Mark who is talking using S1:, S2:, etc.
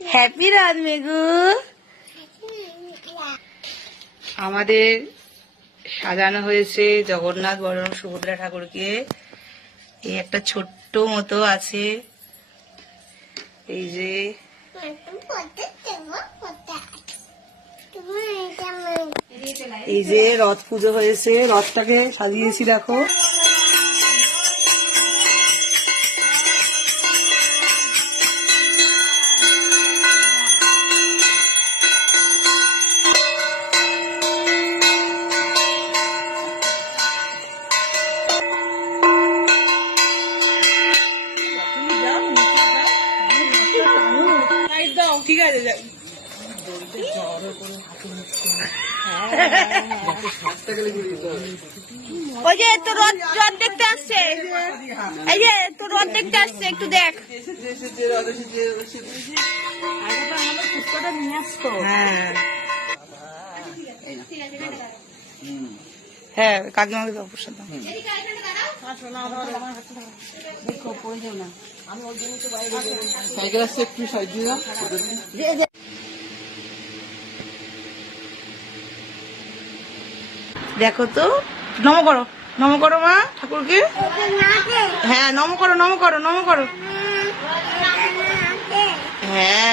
S1: Happy রথ মেঘু আমাদের সাজানো হয়েছে জগন্নাথ বরণ সুভদ্রা ঠাকুরকে। এই একটা ছোট্ট মতো আছে। এই যে এই যে রথ পুজো হয়েছে। রথটাকে সাজিয়েছি দেখো। ঠিক আছে ওই যে তোর রথ রথ দেখতে আসছে। এই যে তোর রথ দেখতে আসছে একটু দেখ। হ্যাঁ কাকিমাকে তো অবশ্যই
S2: দাও।
S1: দেখো তো, নম করো নম করো মা ঠাকুরকে। হ্যাঁ নম করো নম করো নম করো। হ্যাঁ।